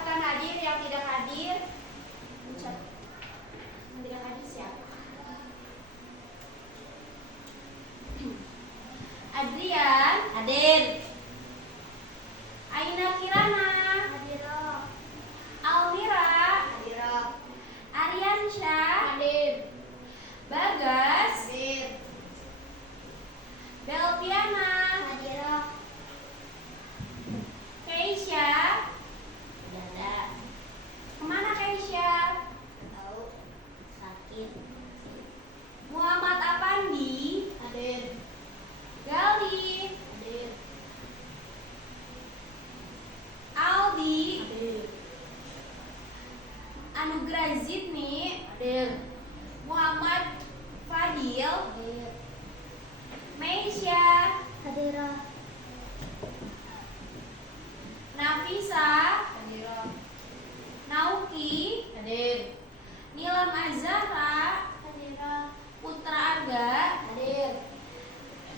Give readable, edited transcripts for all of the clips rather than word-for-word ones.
mengucapkan hadir, yang tidak hadir. Yang tidak hadir siapa? Adrian, hadir. Aina Kirana, hadir. Almira, hadir. Aryansyah, hadir. Bagas, hadir. Beltiana, hadir. Keisha, udah ada. Kemana Keisha? Tahu, sakit. Muhammad Apandi, hadir. Gali, hadir. Aldi, hadir. Anugrah Zidni, hadir. Muhammad Fadil, hadir. Meisha, hadir. Nafisa, hadir. Nauki, hadir. Nilam Azhara, hadir. Putra Arga, hadir.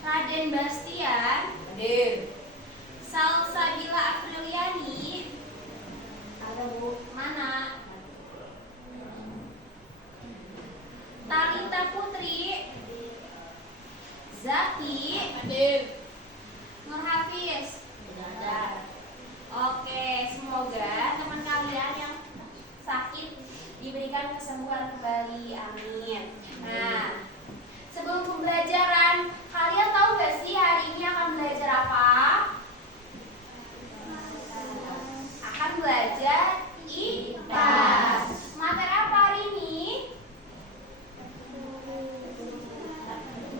Raden Bastian, hadir. Salsabila Apriliani, ada Bu, mana? Talita Putri, hadir. Zaki, hadir. Nur Hafiz, tidak ada. Oke, semoga teman kalian yang sakit diberikan kesembuhan kembali, amin. Nah, sebelum pembelajaran, kalian tahu gak sih hari ini akan belajar apa? Akan belajar IPA. Materi apa hari ini?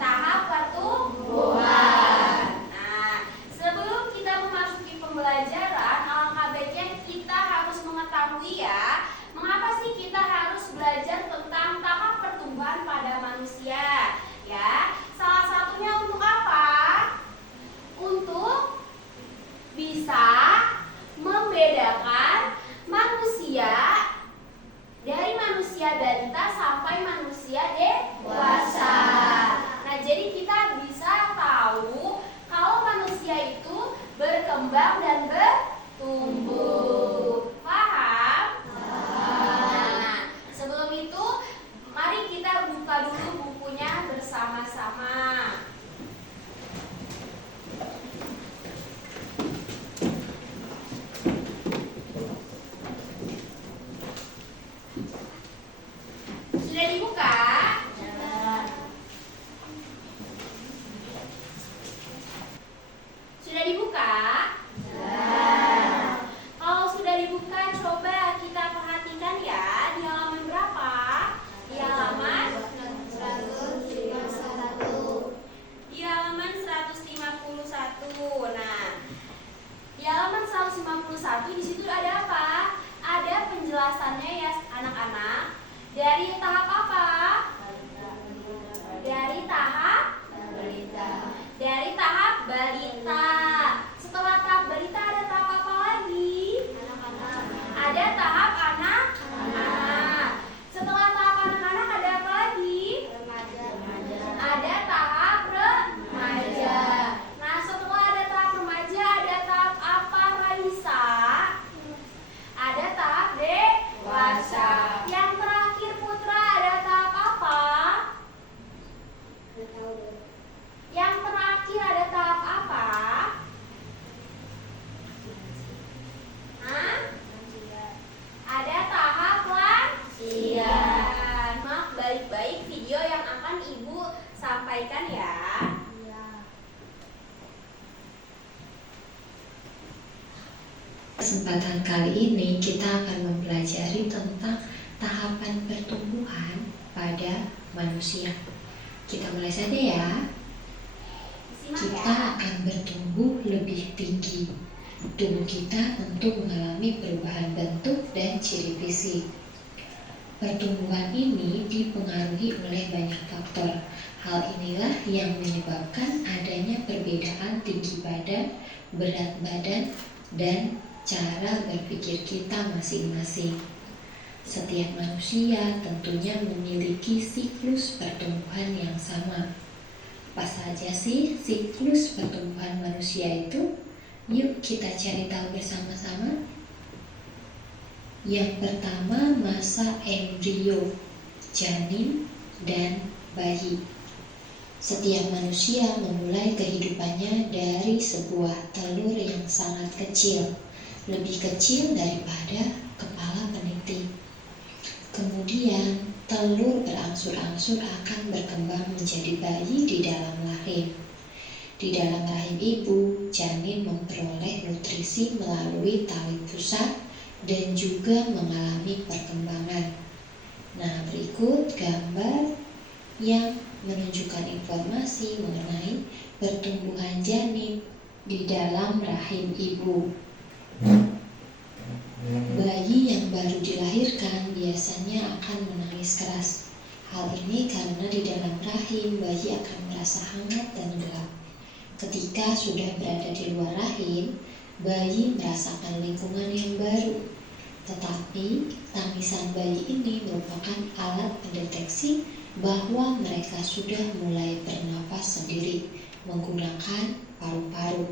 Tahap pertumbuhan. Nah, sebelum kita memasuki pembelajaran, alangkah baiknya kita harus mengetahui ya, mengapa sih kita harus belajar tentang tahap pertumbuhan pada manusia? Ya, salah satunya untuk apa? Untuk bisa membedakan manusia dari manusia balita sampai manusia dewasa. Nah, jadi kita bisa tahu kalau manusia itu berkembang dan bertumbuh. Paham? Nah, sebelum itu mari kita buka dulu bukunya bersama-sama. Sudah dibuka? Sudah dibuka? Kalau sudah dibuka, coba kita perhatikan ya, di halaman berapa? Di halaman 151. Di halaman 151. Nah, di halaman 151 di situ ada apa? Ada penjelasannya ya anak-anak. Dari tahap apa? Dari tahap balita. Dari tahap balita. Setelah tahap balita ada tahap apa lagi? Anak-anak. Ada tahap anak-anak. Setelah tahap anak-anak ada apa lagi? Remaja. Ada tahap remaja. Nah, setelah ada tahap remaja ada tahap apa, Raisa? Ada tahap dewasa. Yang terakhir Putra ada tahap apa? Yang terakhir ada tahap apa? Hah? Ada tahap lansia. Mak, baik-baik video yang akan Ibu sampaikan ya. Kesempatan kali ini kita akan mempelajari tentang tahapan pertumbuhan pada manusia. Kita mulai saja ya. Kita akan bertumbuh lebih tinggi. Tubuh kita tentu mengalami perubahan bentuk dan ciri fisik. Pertumbuhan ini dipengaruhi oleh banyak faktor. Hal inilah yang menyebabkan adanya perbedaan tinggi badan, berat badan, dan cara berpikir kita masing-masing. Setiap manusia tentunya memiliki siklus pertumbuhan yang sama. Apa saja sih siklus pertumbuhan manusia itu? Yuk kita cari tahu bersama-sama. Yang pertama, masa embrio, janin dan bayi. Setiap manusia memulai kehidupannya dari sebuah telur yang sangat kecil, lebih kecil daripada kepala peniti. Kemudian, telur berangsur-angsur akan berkembang menjadi bayi di dalam rahim. Di dalam rahim ibu, janin memperoleh nutrisi melalui tali pusat dan juga mengalami perkembangan. Nah, berikut gambar yang menunjukkan informasi mengenai pertumbuhan janin di dalam rahim ibu. Bayi yang baru dilahirkan biasanya akan menangis keras. Hal ini karena di dalam rahim bayi akan merasa hangat dan gelap. Ketika sudah berada di luar rahim, bayi merasakan lingkungan yang baru. Tetapi tangisan bayi ini merupakan alat pendeteksi bahwa mereka sudah mulai bernapas sendiri menggunakan paru-paru.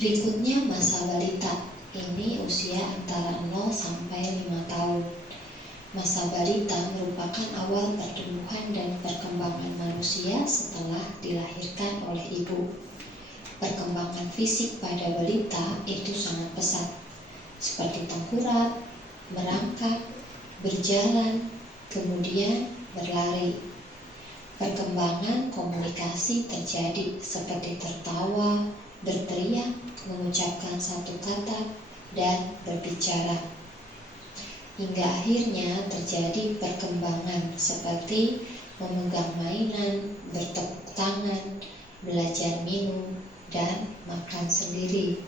Berikutnya masa balita. Ini usia antara 0 sampai 5 tahun. Masa balita merupakan awal pertumbuhan dan perkembangan manusia setelah dilahirkan oleh ibu. Perkembangan fisik pada balita itu sangat pesat, seperti tengkurap, merangkak, berjalan, kemudian berlari. Perkembangan komunikasi terjadi seperti tertawa, berteriak, mengucapkan satu kata, dan berbicara. Hingga akhirnya terjadi perkembangan seperti memegang mainan, bertepuk tangan, belajar minum, dan makan sendiri.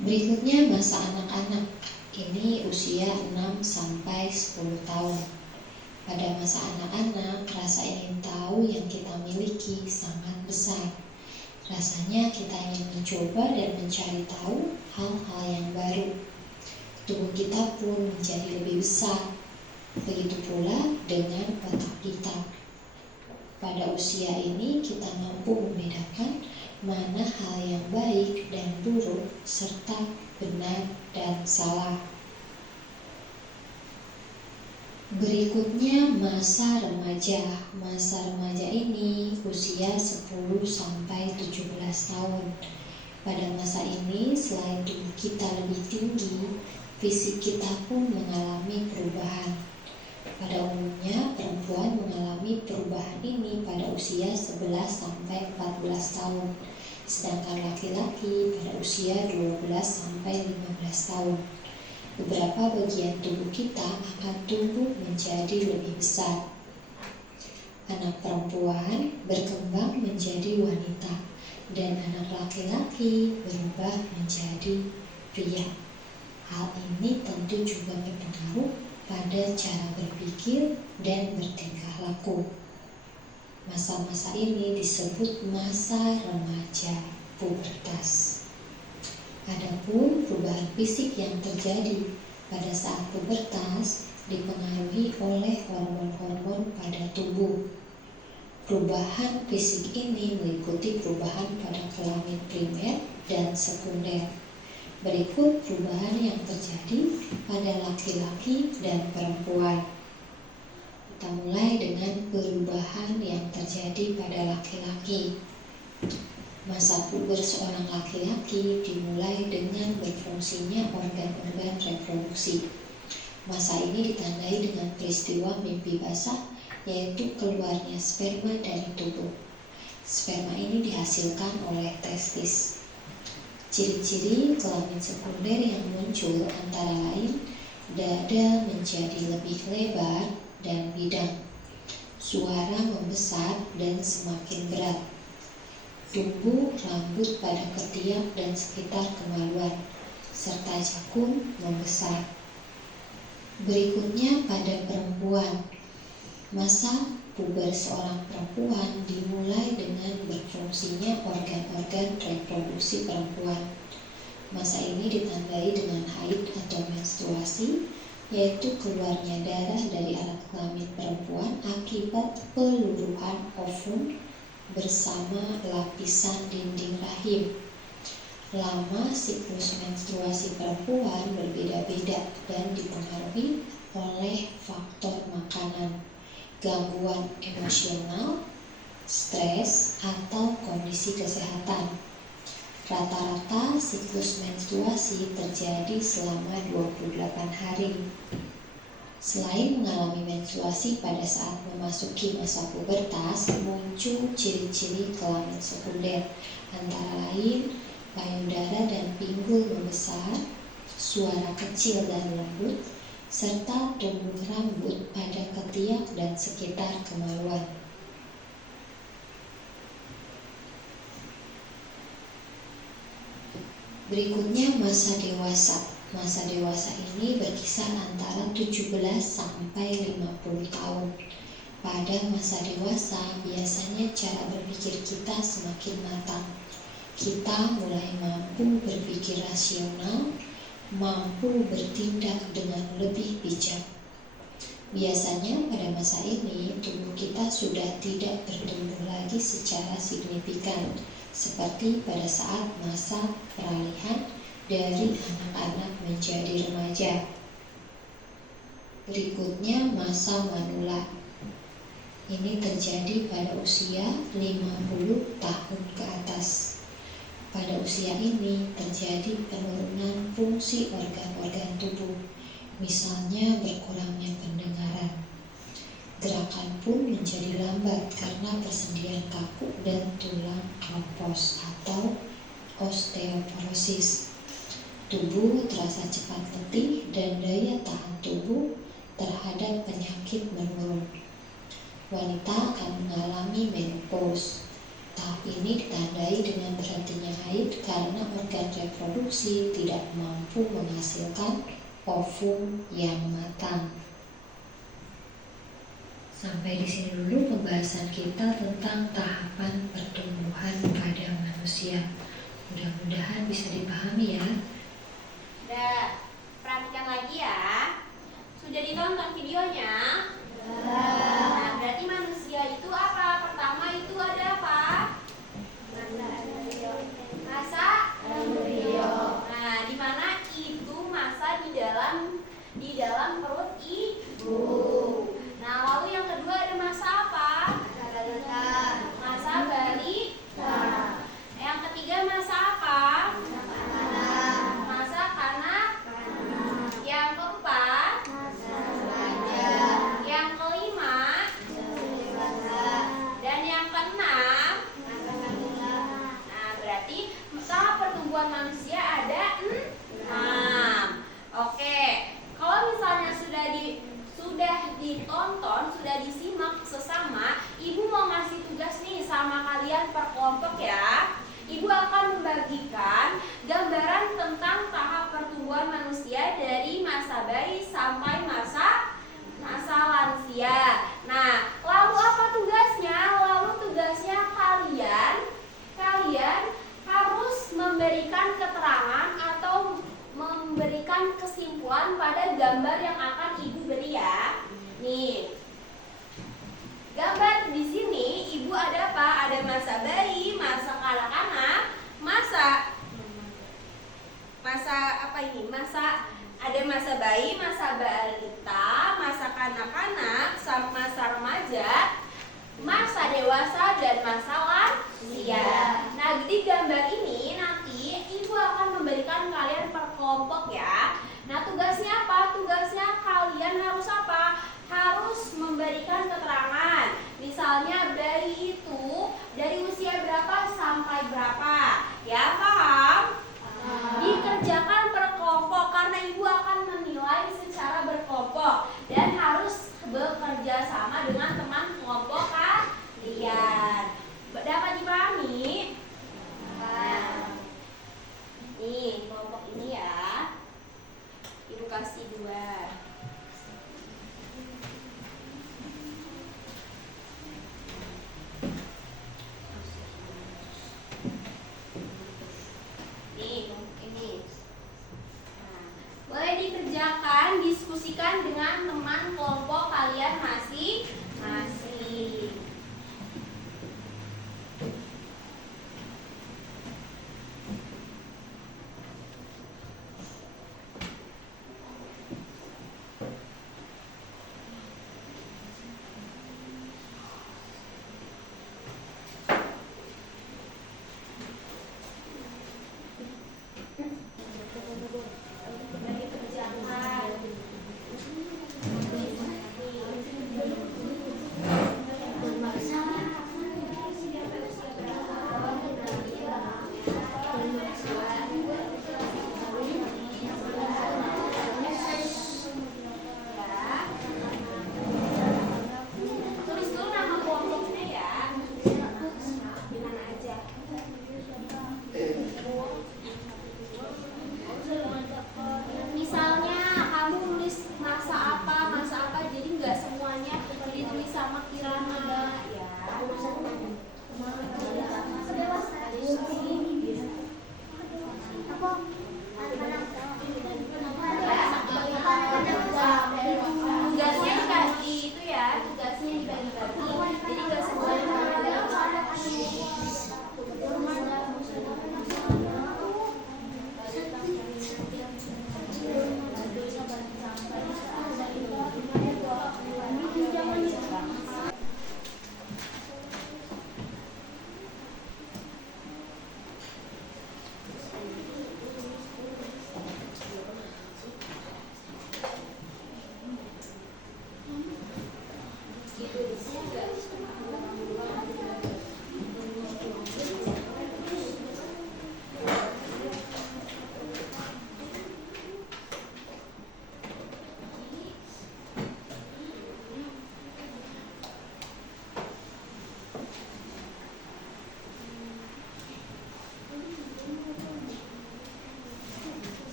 Berikutnya masa anak-anak. Ini usia 6 sampai 10 tahun. Pada masa anak-anak, rasa ingin tahu yang kita miliki sangat besar. Rasanya kita ingin mencoba dan mencari tahu hal-hal yang baru. Tubuh kita pun menjadi lebih besar. Begitu pula dengan otak kita. Pada usia ini kita mampu membedakan mana hal yang baik dan buruk serta benar dan salah. Berikutnya masa remaja. Masa remaja ini usia 10 sampai 17 tahun. Pada masa ini selain tubuh kita lebih tinggi, fisik kita pun mengalami perubahan. Pada umumnya perempuan mengalami perubahan ini pada usia 11 sampai 14 tahun, sedangkan laki-laki pada usia 12 sampai 15 tahun. Beberapa bagian tubuh kita akan tumbuh menjadi lebih besar. Anak perempuan berkembang menjadi wanita dan anak laki-laki berubah menjadi pria. Hal ini tentu juga berpengaruh pada cara berpikir dan bertingkah laku. Masa-masa ini disebut masa remaja pubertas. Adapun perubahan fisik yang terjadi pada saat pubertas dipengaruhi oleh hormon-hormon pada tubuh. Perubahan fisik ini meliputi perubahan pada kelamin primer dan sekunder. Berikut perubahan yang terjadi pada laki-laki dan perempuan. Kita mulai dengan perubahan yang terjadi pada laki-laki. Masa puber seorang laki-laki dimulai dengan berfungsinya organ-organ reproduksi. Masa ini ditandai dengan peristiwa mimpi basah, yaitu keluarnya sperma dari tubuh. Sperma ini dihasilkan oleh testis. Ciri-ciri kelamin sekunder yang muncul antara lain dada menjadi lebih lebar dan bidang, suara membesar dan semakin berat, tumbuh rambut pada ketiak dan sekitar kemaluan, serta jakun membesar. Berikutnya pada perempuan. Masa puber seorang perempuan dimulai dengan berfungsinya organ-organ reproduksi perempuan. Masa ini ditandai dengan haid atau menstruasi, yaitu keluarnya darah dari alat kelamin perempuan akibat peluruhan ovum bersama lapisan dinding rahim. Lama siklus menstruasi perempuan berbeda-beda dan dipengaruhi oleh faktor makanan, gangguan emosional, stres, atau kondisi kesehatan. Rata-rata siklus menstruasi terjadi selama 28 hari. Selain mengalami menstruasi pada saat memasuki masa pubertas, muncul ciri-ciri kelamin sekunder, antara lain payudara dan pinggul membesar, suara kecil dan lembut, serta tumbuh rambut pada ketiak dan sekitar kemaluan. Berikutnya masa dewasa. Masa dewasa ini berkisar antara 17 sampai 50 tahun. Pada masa dewasa, biasanya cara berpikir kita semakin matang. Kita mulai mampu berpikir rasional, mampu bertindak dengan lebih bijak. Biasanya pada masa ini, tubuh kita sudah tidak bertumbuh lagi secara signifikan, seperti pada saat masa peralihan dari anak-anak menjadi remaja. Berikutnya masa manula. Ini terjadi pada usia 50 tahun ke atas. Pada usia ini terjadi penurunan fungsi organ-organ tubuh, misalnya berkurangnya pendengaran. Gerakan pun menjadi lambat karena persendian kaku dan tulang krompos atau osteoporosis. Tubuh terasa cepat letih dan daya tahan tubuh terhadap penyakit menurun. Wanita akan mengalami menopause. Tahap ini ditandai dengan berhentinya haid karena organ reproduksi tidak mampu menghasilkan ovum yang matang. Sampai di sini dulu pembahasan kita tentang tahapan pertumbuhan pada manusia. Mudah-mudahan bisa dipahami ya. Udah, perhatikan lagi ya. Sudah ditonton videonya? Nah, berarti manusia itu apa? Pertama itu ada apa? Masa embrio. Nah, di mana itu masa di dalam perut ibu. Nah, lalu yang kedua ada masa apa? Masa balita. Yang ketiga masa apa? Masa kanak-kanak. Yang keempat? Yang kelima? Dan yang keenam? Nah, berarti tahap pertumbuhan manusia ada 6. Oke, kalau misalnya sudah ditonton, sudah disimak sesama, ibu mau ngasih tugas nih sama kalian per kelompok ya. Ibu akan membagikan gambaran tentang tahap pertumbuhan manusia dari masa bayi sampai masa lansia. Nah, lalu apa tugasnya? Lalu tugasnya kalian harus memberikan keterangan atau memberikan kesimpulan pada gambar yang akan ibu beri ya. Nih, gambar di sini ibu ada apa? Ada masa bayi, masa kanak-kanak, ada masa bayi, masa balita, masa kanak-kanak, masa remaja, masa dewasa, dan masa lansia. Nah, di gambar ini nanti ibu akan memberikan kalian per kelompok ya. Nah, tugasnya apa? Tugasnya kalian harus apa? Harus memberikan keterangan. Misalnya bayi itu dari usia berapa sampai berapa. Ya, paham? Dikerjakan per kelompok karena ibu akan menilai secara berkelompok dan harus bekerja sama dengan teman kelompok kalian. Dapat dipahami? Nah, nih kelompok ini ya. Ibu kasih 2. Nih, ini. Nah, boleh dikerjakan, diskusikan dengan teman kelompok kalian masing-masing.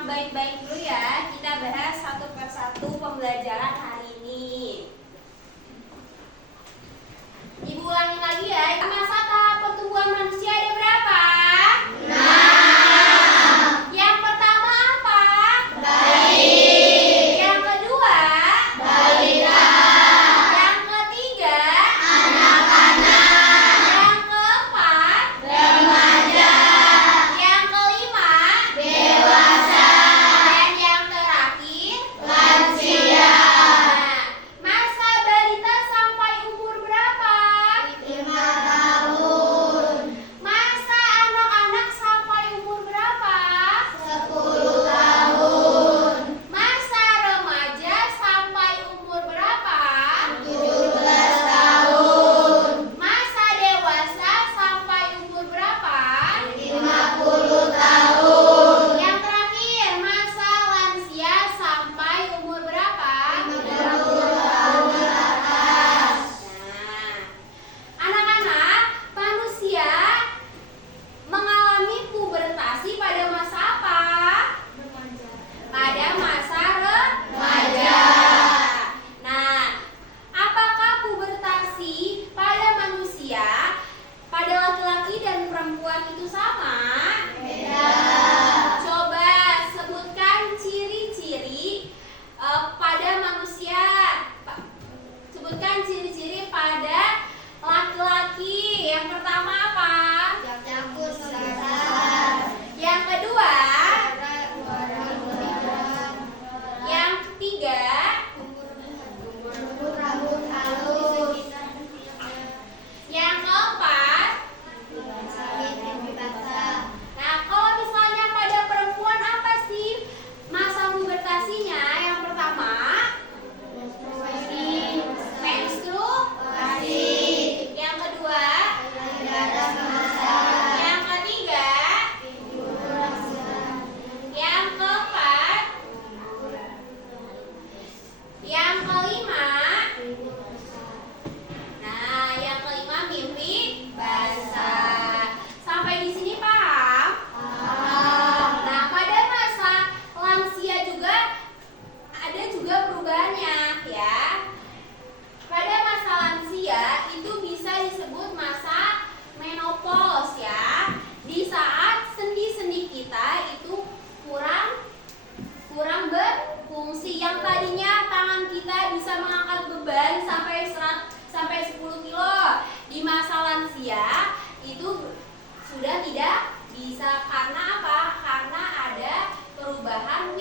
disimak baik-baik dulu ya. Kita bahas satu persatu pembelajaran hari ini. Ibu ulangi lagi ya. Masa tahap pertumbuhan manusia ada berapa? 6. Yang pertama apa? Bayi. Yang kedua? Balita. Yang ketiga? Anak-anak. Yang keempat? Remaja. Yang kelima? Dewasa. Dan yang terakhir? Lansia. Nah, masa balita sampai umur berapa? 5 tahun. Masa anak-anak sampai umur berapa? 10 tahun. Masa remaja sampai umur berapa? 17 tahun. Masa dewasa sampai umur berapa? 50 tahun. Yang terakhir, masa lansia sampai umur berapa? 50 tahun ke atas. Nah, anak-anak, manusia mengalami pubertasi pada masa apa? Pada masa remaja. Nah, apakah pubertasi pada manusia, pada laki-laki dan perempuan itu sama? Beda. Coba sebutkan ciri-ciri pada manusia. Sebutkan ciri-ciri pada laki-laki. Yang pertama apa? Jakun besar, Yang kedua? Yang ketiga? tumbuh rambut halus, Yang keempat? sawit yang basah, Nah, kalau misalnya pada perempuan apa sih masa pubertasinya? Yang pertama, menstruasi. Yang kedua, darah besar, yang ketiga, yang keempat, yang kelima. Nah, yang kelima mimpi basah. Sampai di sini paham? Nah, pada masa lansia juga ada juga perubahannya ya. Pada masa lansia itu bisa disebut masa menopause ya. Di saat sendi-sendi kita itu kurang berfungsi. Yang tadinya tangan kita bisa mengangkat beban sampai 10 kilo, di masa lansia itu sudah tidak bisa. Karena apa? Karena ada perubahan